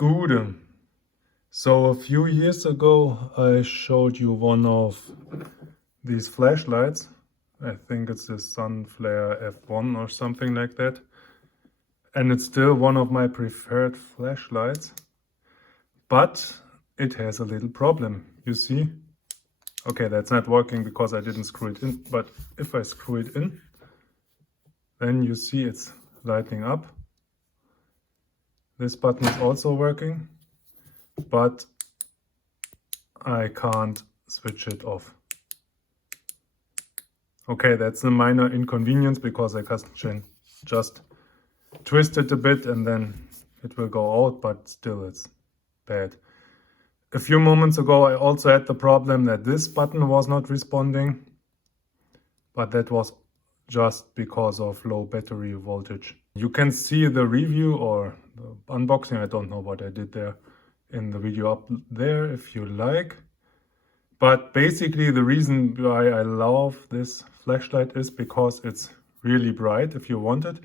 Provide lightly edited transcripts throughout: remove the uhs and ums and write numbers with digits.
Gute. So a few years ago I showed you one of these flashlights. I think it's a Zanflare F1 or something like that. And it's still one of my preferred flashlights. But it has a little problem, you see? Okay, that's not working because I didn't screw it in. But if I screw it in, then you see it's lighting up. This button is also working, but I can't switch it off. Okay, that's a minor inconvenience because I can just twist it a bit and then it will go out, but still it's bad. A few moments ago I also had the problem that this button was not responding, but that was just because of low battery voltage. You can see the review or the unboxing, I don't know what I did there, in the video up there if you like. But basically the reason why I love this flashlight is because it's really bright if you want it,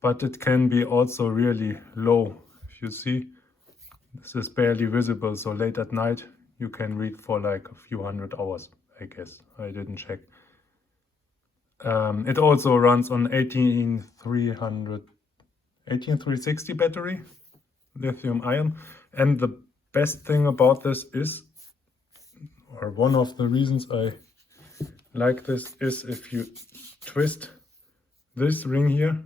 but it can be also really low. If you see, this is barely visible, so late at night you can read for like a few hundred hours, I guess. I didn't check. It also runs on 18360 battery, lithium ion. And the best thing about this is, or one of the reasons I like this, is if you twist this ring here,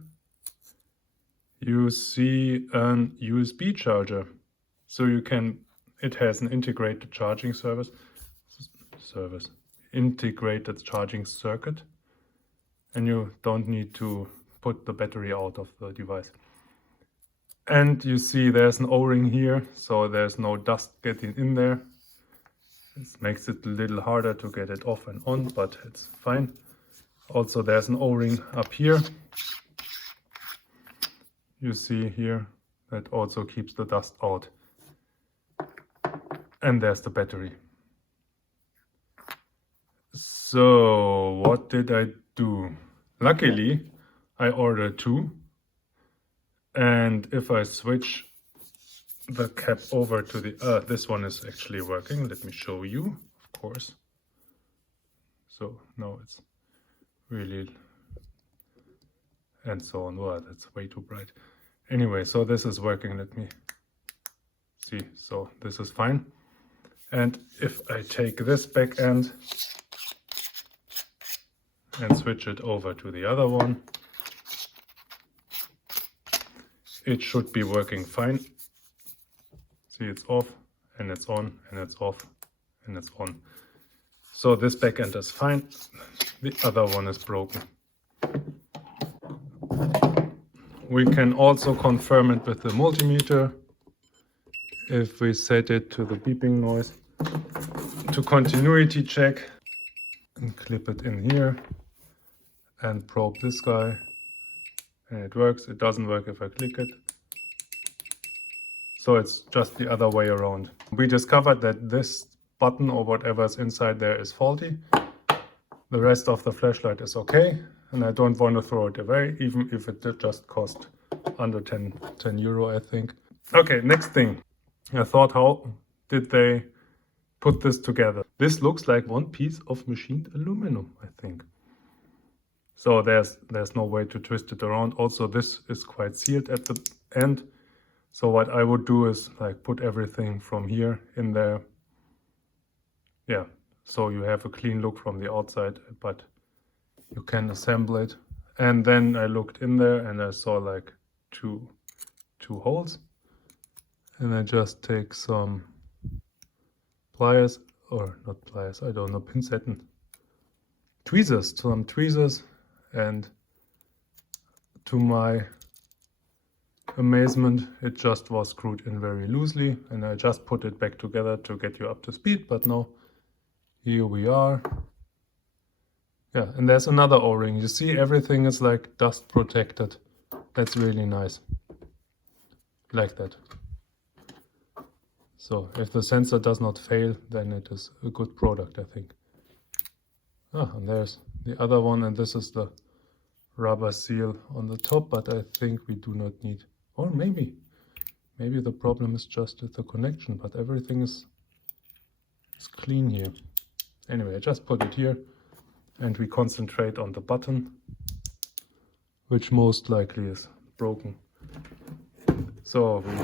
you see an USB charger. So you can, it has an integrated charging integrated charging circuit. And you don't need to put the battery out of the device. And you see there's an O-ring here, so there's no dust getting in there. This makes it a little harder to get it off and on, but it's fine. Also there's an O-ring up here. You see here, that also keeps the dust out. And there's the battery. So what did I do? Luckily, I ordered two. And if I switch the cap over to the, this one is actually working. Let me show you, of course. So now it's really, and so on. Wow, that's way too bright. Anyway, so this is working. Let me see. So this is fine. And if I take this back end and switch it over to the other one, it should be working fine. See, it's off and it's on and it's off and it's on. So this back end is fine. The other one is broken. We can also confirm it with the multimeter. If we set it to the beeping noise to continuity check and clip it in here and probe this guy, and it works. It doesn't work if I click it. So it's just the other way around. We discovered that this button or whatever is inside there is faulty. The rest of the flashlight is okay, and I don't want to throw it away, even if it did just cost under 10 euro, I think. Okay, next thing. I thought, how did they put this together? This looks like one piece of machined aluminum, I think. So there's no way to twist it around. Also, this is quite sealed at the end. So what I would do is like put everything from here in there. Yeah, so you have a clean look from the outside, but you can assemble it. And then I looked in there and I saw like two holes. And I just take some pliers, or not pliers, I don't know, pincetten. Some tweezers, and to my amazement, it just was screwed in very loosely, and I just put it back together to get you up to speed, but now here we are. Yeah, and there's another O-ring. You see, everything is like dust protected. That's really nice. Like that. So if the sensor does not fail, then it is a good product, I think. Ah, and there's the other one, and this is the rubber seal on the top, but I think we do not need, or maybe Maybe the problem is just with the connection, but everything is clean here. Anyway, I just put it here and we concentrate on the button, which most likely is broken. So we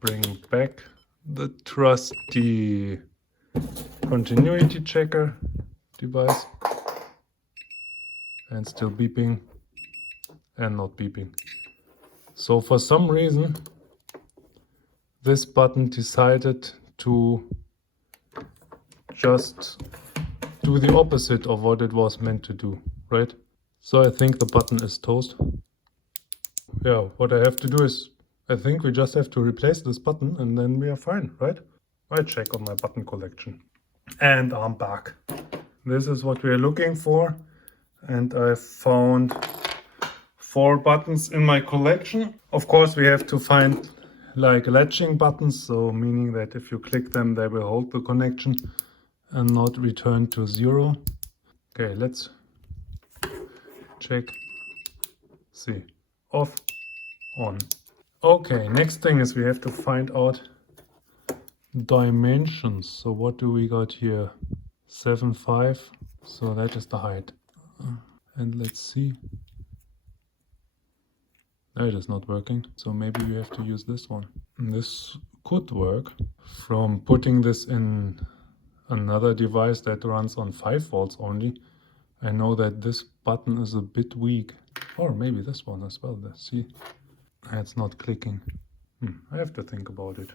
bring back the trusty continuity checker device, and still beeping and not beeping. So for some reason this button decided to just do the opposite of what it was meant to do, right? So I think the button is toast. Yeah, what I have to do is, I think we just have to replace this button and then we are fine, right? I check on my button collection. And I'm back. This is what we're looking for. And I found 4 buttons in my collection. Of course, we have to find like latching buttons, so meaning that if you click them, they will hold the connection and not return to 0. Okay, let's check. See. Off, on. Okay, next thing is we have to find out dimensions. So what do we got here? 7.5. So that is the height. And let's see. It is not working. So maybe we have to use this one. And this could work from putting this in another device that runs on 5 volts only. I know that this button is a bit weak. Or maybe this one as well. Let's see. It's not clicking. I have to think about it.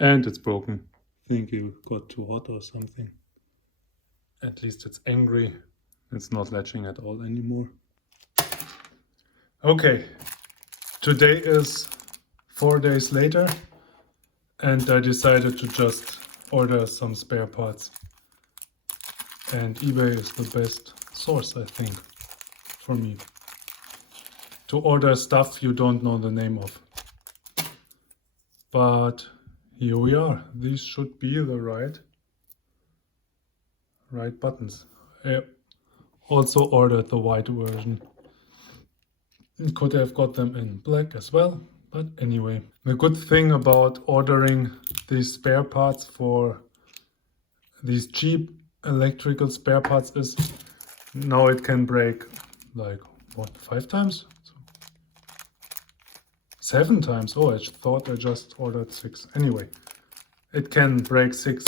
And it's broken. I think it got too hot or something. At least it's angry. It's not latching at all anymore. Okay, today is 4 days later and I decided to just order some spare parts. And eBay is the best source, I think, for me. To order stuff you don't know the name of. But here we are. These should be the right buttons. I also ordered the white version. Could have got them in black as well, but anyway. The good thing about ordering these spare parts for these cheap electrical spare parts is now it can break like, what, 5 times? 7 times. Oh, I thought I just ordered 6. Anyway, it can break 6,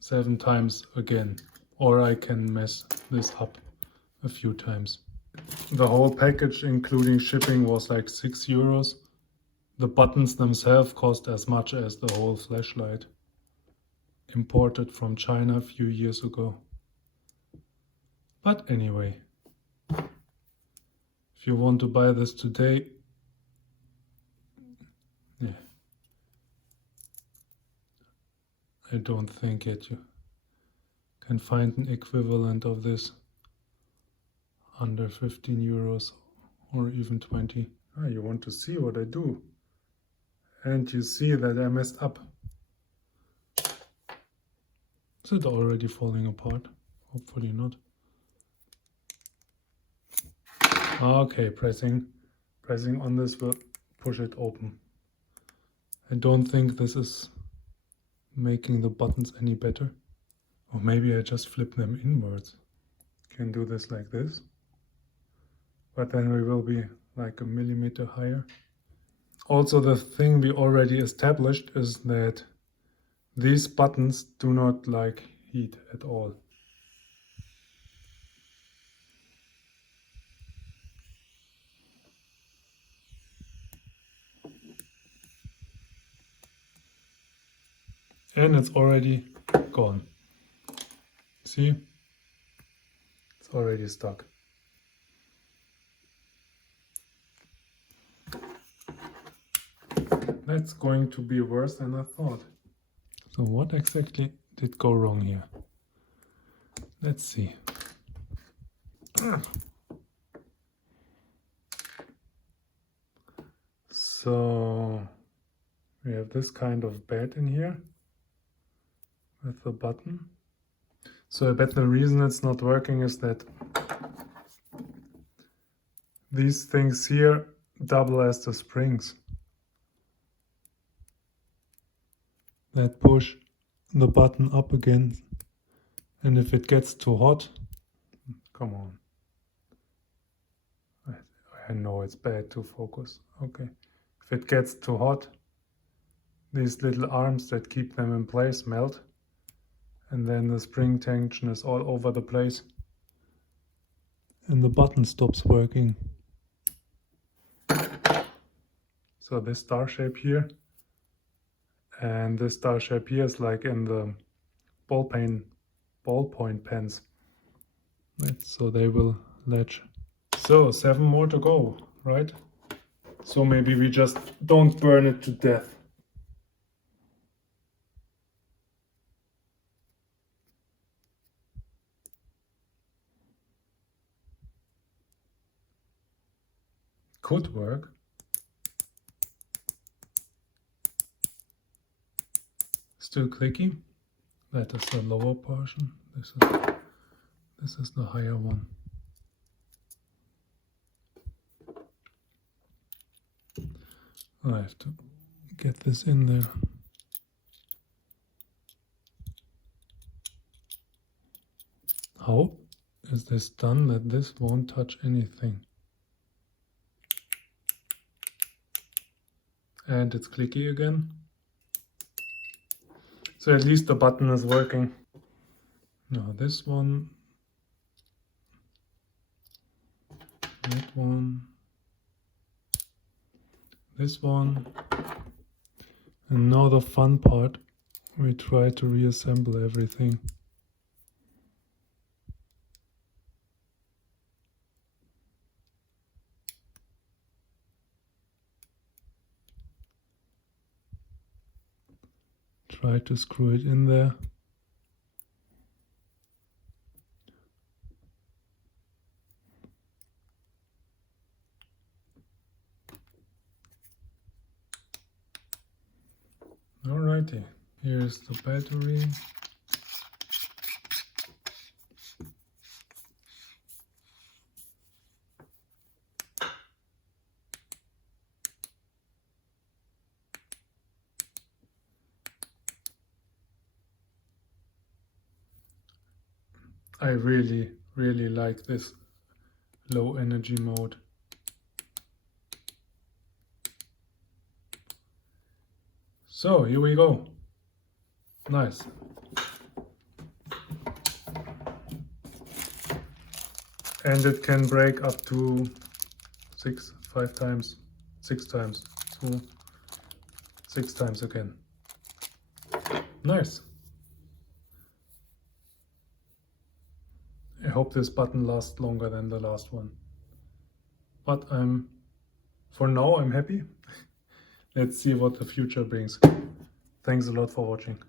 7 times again, or I can mess this up a few times. The whole package, including shipping, was like 6 euros. The buttons themselves cost as much as the whole flashlight, imported from China a few years ago. But anyway, if you want to buy this today, yeah, I don't think you can find an equivalent of this under 15 euros or even 20. You want to see what I do. And you see that I messed up. Is it already falling apart? Hopefully not. Okay, pressing on this will push it open. I don't think this is making the buttons any better. Or maybe I just flip them inwards. Can do this like this. But then we will be like a millimeter higher. Also, the thing we already established is that these buttons do not like heat at all. And it's already gone. See? It's already stuck. That's going to be worse than I thought. So what exactly did go wrong here? Let's see. So we have this kind of bed in here with the button. So I bet the reason it's not working is that these things here double as the springs that push the button up again. And if it gets too hot, come on. I know it's bad to focus. Okay. If it gets too hot, these little arms that keep them in place melt. And then the spring tension is all over the place. And the button stops working. So this star shape here and this star shape here is like in the ballpoint pens. Right, so they will latch. So 7 more to go, right? So maybe we just don't burn it to death. Could work. Still clicky. That is the lower portion. This is the higher one. I have to get this in there. How is this done that this won't touch anything? And it's clicky again. So at least the button is working. Now this one, that one, this one. And now the fun part, we try to reassemble everything. Try to screw it in there. Alrighty, here's the battery. I really like this low energy mode. So here we go. Nice. And it can break up to 6 times, 6 times, 6 times again. Nice. I hope this button lasts longer than the last one. But for now I'm happy. Let's see what the future brings. Thanks a lot for watching.